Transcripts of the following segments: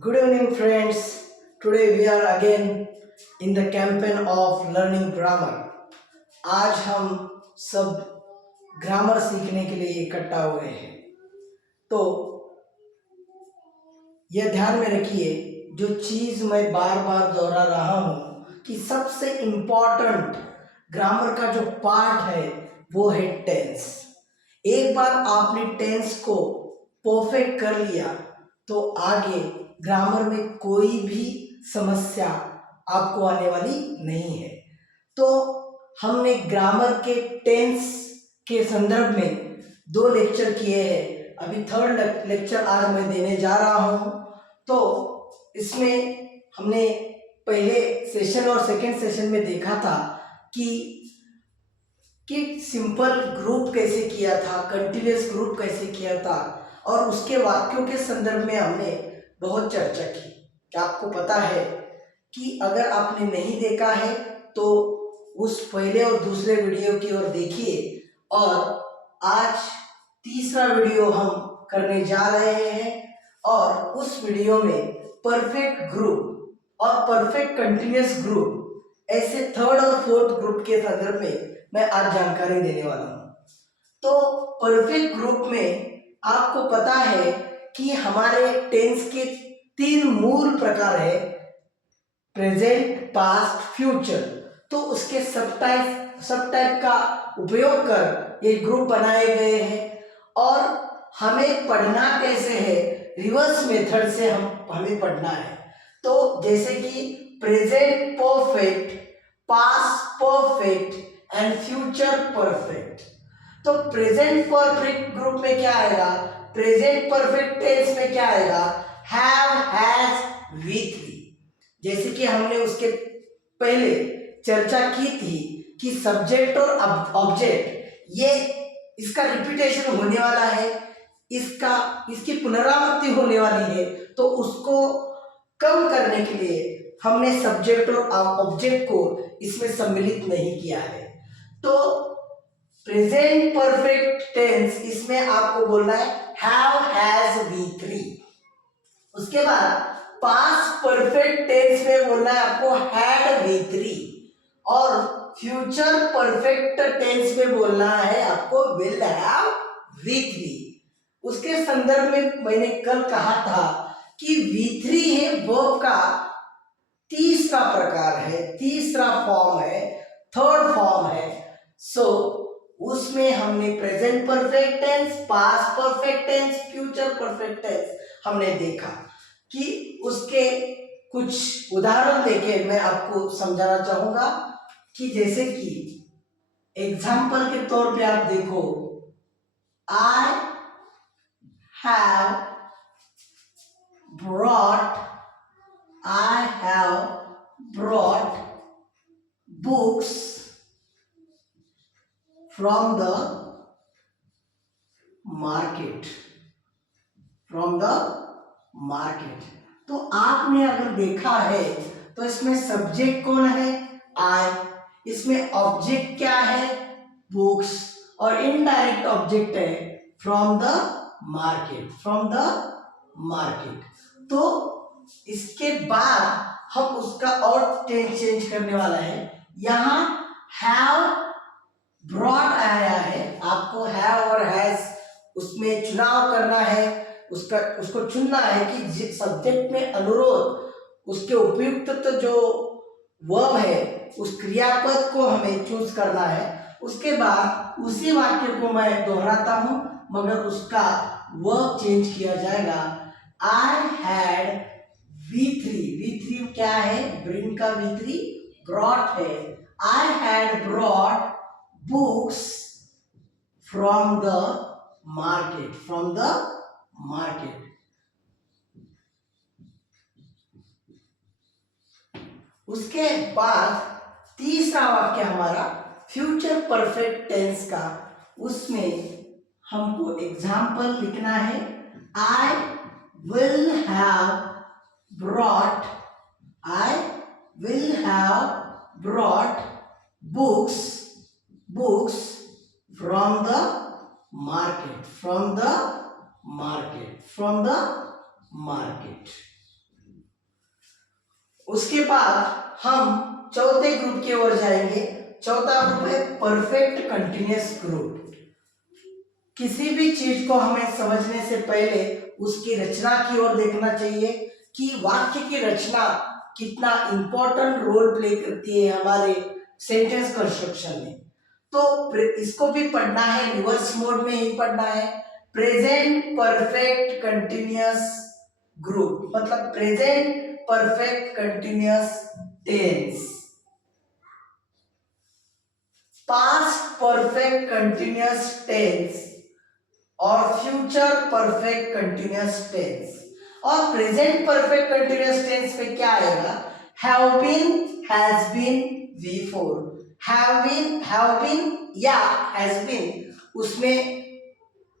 Good evening, friends. Today we are again in the campaign of learning grammar. आज हम सब grammar सीखने के लिए इकट्ठा हुए हैं। तो यह ध्यान में रखिए, जो चीज़ मैं बार बार दोहरा रहा हूँ कि सबसे इम्पोर्टेंट ग्रामर का जो पार्ट है वो है टेंस। एक बार आपने टेंस को परफेक्ट कर लिया तो आगे ग्रामर में कोई भी समस्या आपको आने वाली नहीं है। तो हमने ग्रामर के टेंस के संदर्भ में 2 लेक्चर किए हैं। अभी थर्ड लेक्चर आज मैं देने जा रहा हूँ। तो इसमें हमने पहले सेशन और सेकंड सेशन में देखा था कि सिंपल ग्रुप कैसे किया था, कंटिन्यूअस ग्रुप कैसे किया था, और उसके वाक्यों के संदर्भ में हमने बहुत चर्चा की। क्या आपको पता है कि अगर आपने नहीं देखा है तो उस पहले और दूसरे वीडियो की ओर देखिए। और आज तीसरा वीडियो हम करने जा रहे हैं और उस वीडियो में परफेक्ट ग्रुप और परफेक्ट कंटिन्यूअस ग्रुप ऐसे थर्ड और फोर्थ ग्रुप के संदर्भ में मैं आज जानकारी देने वाला हूँ। तो परफेक्ट ग्रुप में आपको पता है कि हमारे टेंस के 3 मूल प्रकार है, प्रेजेंट, पास्ट, फ्यूचर। तो उसके सब टाइप का उपयोग कर ये ग्रुप बनाए गए हैं। और हमें पढ़ना कैसे है, रिवर्स मेथड से हमें पढ़ना है। तो जैसे कि present perfect, past perfect and future perfect. तो प्रेजेंट परफेक्ट ग्रुप में क्या आएगा, प्रेजेंट परफेक्ट टेंस में क्या आएगा, हैव, हैज, वी3। जैसे कि हमने उसके पहले चर्चा की थी कि सब्जेक्ट और ऑब्जेक्ट ये इसका रिपीटेशन होने वाला है, इसकी पुनरावृत्ति होने वाली है। तो उसको कम करने के लिए हमने सब्जेक्ट और ऑब्जेक्ट को इसमें सम्मिलित नहीं किया है। तो प्रेजेंट परफेक्ट टेंस इसमें आपको बोलना है हैव, हैज, वी3। उसके बाद पास्ट परफेक्ट टेंस में बोलना है आपको हैड, वी3। और फ्यूचर परफेक्ट टेंस में बोलना है आपको विल हैव, वी3। उसके संदर्भ में मैंने कल कहा था कि वी3 है वर्ब का तीसरा प्रकार है, तीसरा फॉर्म है, थर्ड फॉर्म है। सो उसमें हमने present perfect tense, past perfect tense, future perfect tense हमने देखा कि उसके कुछ उदाहरण देके मैं आपको समझाना चाहूंगा। कि जैसे कि एग्जाम्पल के तौर पे आप देखो, I have brought books from the market, तो आपने अगर देखा है तो इसमें सब्जेक्ट कौन है, आई, इसमें ऑब्जेक्ट क्या है, बुक्स, और इनडायरेक्ट ऑब्जेक्ट है फ्रॉम द मार्केट। तो इसके बाद हम उसका और टेंस चेंज करने वाला है। यहाँ हैव ब्रॉट आया है, आपको हैव और हैज उसमें चुनाव करना है, उसको चुनना है कि सब्जेक्ट में अनुरोध उसके उपयुक्त तो जो वर्ब है उस क्रियापद को हमें चूज करना है। उसके बाद उसी वाक्य को मैं दोहराता हूं मगर उसका वर्ब चेंज किया जाएगा। आई हैड वी3 क्या है, ब्रिंग का वी3 ब्रॉट है। I had brought books from the market. उसके बाद तीसरा वाक्य हमारा फ्यूचर परफेक्ट टेंस का, उसमें हमको एग्जाम्पल लिखना है। आई will have brought books from the market. उसके बाद हम चौथे ग्रुप की ओर जाएंगे। चौथा ग्रुप है परफेक्ट कंटिन्यूअस ग्रुप। किसी भी चीज को हमें समझने से पहले उसकी रचना की ओर देखना चाहिए कि वाक्य की रचना कितना इंपॉर्टेंट रोल प्ले करती है हमारे सेंटेंस कंस्ट्रक्शन में। तो इसको भी पढ़ना है, रिवर्स मोड में ही पढ़ना है। प्रेजेंट परफेक्ट कंटिन्यूअस ग्रुप मतलब present perfect continuous tense, past perfect continuous tense और फ्यूचर परफेक्ट कंटिन्यूअस टेंस। और प्रेजेंट परफेक्ट कंटिन्यूअस टेंस में क्या आएगा? Have been, has been, before. Have been या हैज बीन, उसमें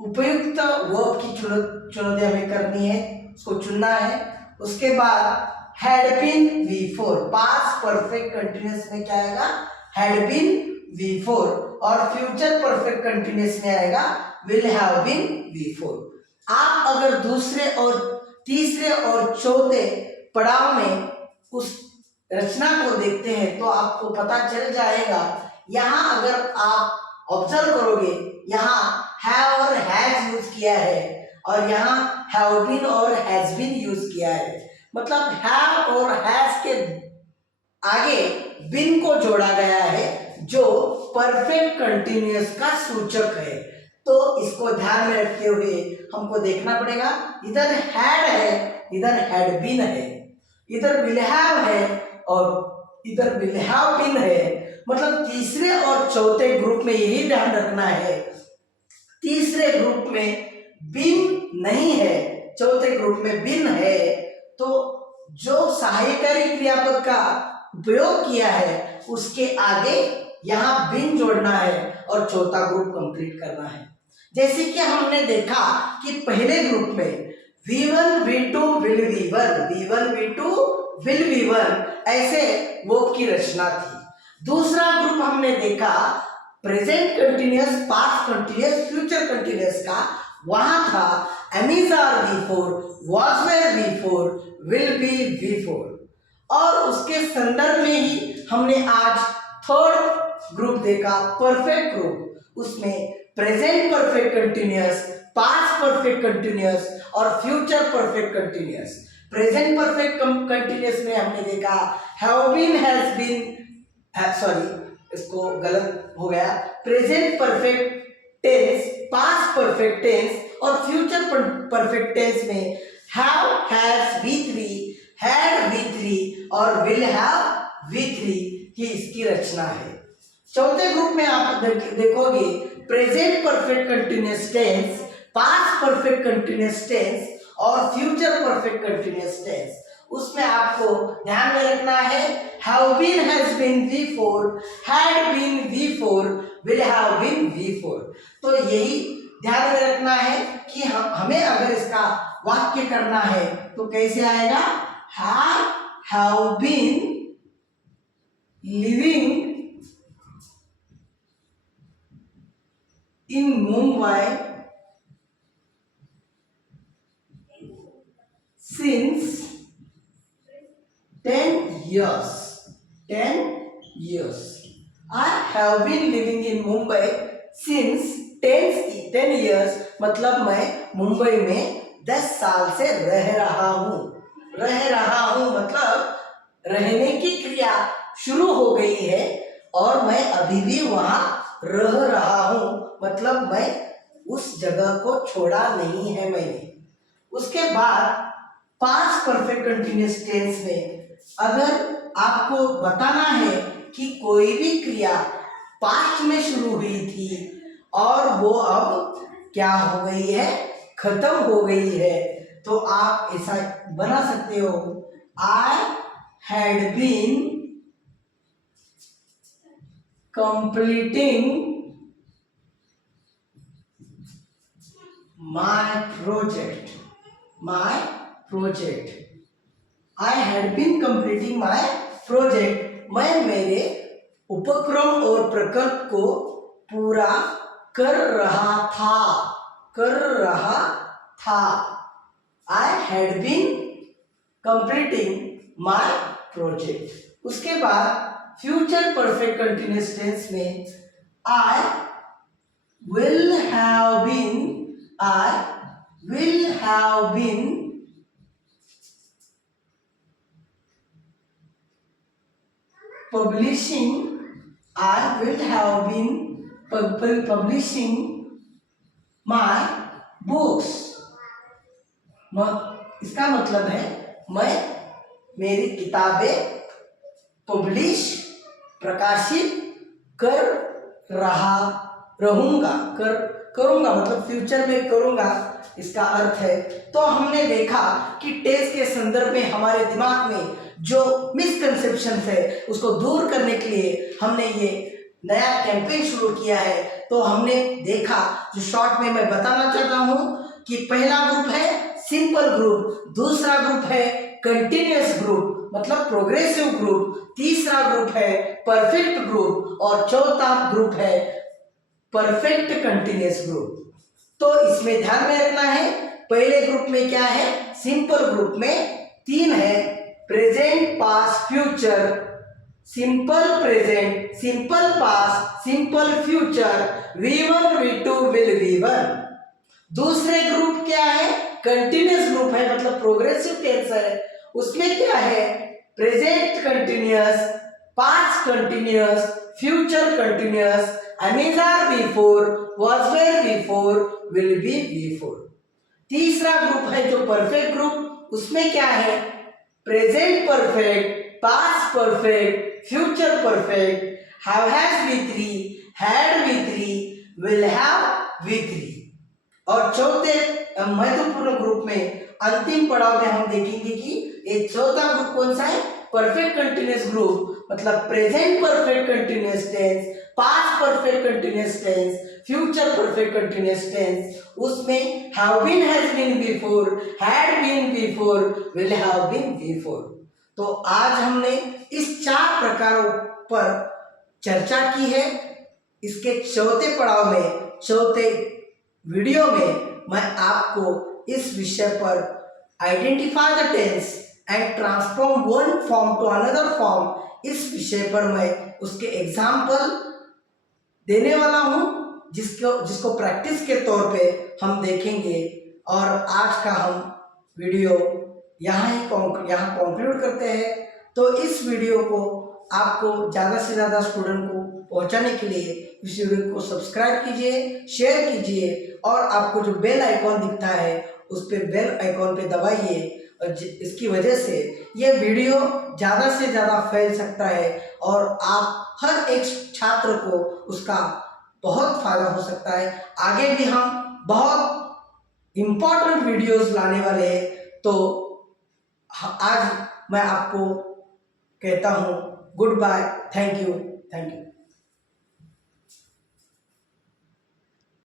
उपयुक्त वर्ब की चुनौती हमें करनी है, उसको चुनना है। उसके बाद had been before, past perfect continuous में क्या आएगा? Had been before. और फ्यूचर परफेक्ट कंटिन्यूअस में आएगा विल हैव बीन बिफोर। आप अगर दूसरे और तीसरे और चौथे पड़ाव में उस रचना को देखते हैं तो आपको पता चल जाएगा। यहाँ अगर आप ऑब्जर्व करोगे, यहाँ हैव और हैज यूज किया है और यहाँ हैव बीन और हैज बीन यूज किया है। मतलब हैव और हैज के आगे बीन को जोड़ा गया है जो परफेक्ट कंटिन्यूअस का सूचक है। तो इसको ध्यान में रखते हुए हमको देखना पड़ेगा, इधर हैड है, इधर हैड बीन है, इधर विल हैव है और इधर विल हैव बीन है। मतलब तीसरे और चौथे ग्रुप में यही ध्यान रखना है, तीसरे ग्रुप में बीन नहीं है, चौथे ग्रुप में बीन है। तो जो सहायकारी क्रियापद का उपयोग किया है उसके आगे यहाँ बीन जोड़ना है और चौथा ग्रुप कंप्लीट करना है। जैसे कि हमने देखा कि पहले ग्रुप में V1 V2 will V1, V1 V2 will V1 ऐसे वर्ब की रचना थी। दूसरा ग्रुप हमने देखा present continuous, past continuous, future continuous का, वहां था am is are before, was were before, will be before। और उसके संदर्भ में ही हमने आज थर्ड ग्रुप देखा परफेक्ट ग्रुप। उसमें present perfect continuous, past perfect continuous और future perfect continuous. Present perfect continuous में हमने देखा have been, has been, sorry इसको गलत हो गया, present perfect tense, past perfect tense और फ्यूचर परफेक्ट टेंस में have, has, V3, had V3 और विल हैव V3 ही इसकी रचना है। चौथे ग्रुप में आप देखोगे present perfect continuous tense, past perfect continuous tense और फ्यूचर परफेक्ट कंटिन्यूअस टेंस। उसमें आपको ध्यान में रखना है have been, has been V4, had been V4, will have been V4। तो यही ध्यान में रखना है कि हमें अगर इसका वाक्य करना है तो कैसे आएगा? Have been living in Mumbai since 10 years. 10 years. I have been living in Mumbai since 10 years। मतलब मैं मुंबई में 10 साल से रह रहा हूँ। रह रहा हूँ मतलब रहने की क्रिया शुरू हो गई है और मैं अभी भी वहाँ रह रहा हूँ, मतलब मैं उस जगह को छोड़ा नहीं है मैंने। उसके बाद पास्ट परफेक्ट कंटिन्यूअस टेंस में अगर आपको बताना है कि कोई भी क्रिया पास्ट में शुरू हुई थी और वो अब क्या हो गई है? खत्म हो गई है, तो आप ऐसा बना सकते हो I had been completing my project। I had been completing my project। मैं मेरे उपक्रम और प्रकल्प को पूरा कर रहा था। I had been completing my project. उसके बाद फ्यूचर परफेक्ट कंटिन्यूअस टेंस में I will have been publishing my books। इसका मतलब है मैं मेरी किताबें प्रकाशित कर करूंगा मतलब फ्यूचर में करूंगा, इसका अर्थ है। तो हमने देखा कि टेंस के संदर्भ में हमारे दिमाग में जो मिसकंसेप्शन है उसको दूर करने के लिए हमने ये नया कैंपेन शुरू किया है। तो हमने देखा, जो शॉर्ट में मैं बताना चाहता हूँ कि पहला ग्रुप है सिंपल ग्रुप, दूसरा ग्रुप है कंटिन्यूअस ग्रुप मतलब प्रोग्रेसिव ग्रुप, तीसरा ग्रुप है परफेक्ट ग्रुप और चौथा ग्रुप है परफेक्ट कंटिन्यूअस ग्रुप। तो इसमें ध्यान में रखना है, पहले ग्रुप में क्या है, सिंपल ग्रुप में 3 है, present past future, simple present, simple past, simple future, V1 V2 will V1। दूसरे ग्रुप क्या है, कंटिन्यूअस ग्रुप है मतलब प्रोग्रेसिव टेंस है, उसमें क्या है present continuous, past continuous, future continuous, am is are V4, was were V4, will be V4। तीसरा ग्रुप है जो परफेक्ट ग्रुप, उसमें क्या है present perfect, past perfect, future perfect, have has V3, had V3, will have V3। और चौथे महत्वपूर्ण group में अंतिम पड़ाव में हम देखेंगे कि ये चौथा ग्रुप कौन सा है, परफेक्ट कंटिन्यूअस ग्रुप मतलब present perfect continuous tense, past perfect continuous tense, future perfect continuous tense. उसमें have been, has been before, had been before, will have been before। तो आज हमने इस 4 प्रकारों पर चर्चा की है। इसके चौथे पड़ाव में, चौथे वीडियो में मैं आपको इस विषय पर identify the tense and transform one form to another form, इस विषय पर मैं उसके एग्जाम्पल देने वाला हूँ जिसको प्रैक्टिस के तौर पे हम देखेंगे। और आज का हम वीडियो यहाँ कंक्लूड करते हैं। तो इस वीडियो को आपको ज़्यादा से ज़्यादा स्टूडेंट को पहुँचाने के लिए इस वीडियो को सब्सक्राइब कीजिए, शेयर कीजिए और आपको जो बेल आइकॉन दिखता है उस पर बेल आइकॉन पे दबाइए। और इसकी वजह से ये वीडियो ज़्यादा से ज़्यादा फैल सकता है और आप हर एक छात्र को उसका बहुत फायदा हो सकता है। आगे भी हम बहुत इम्पोर्टेंट वीडियोस लाने वाले हैं। तो आज मैं आपको कहता हूँ गुड बाय, थैंक यू।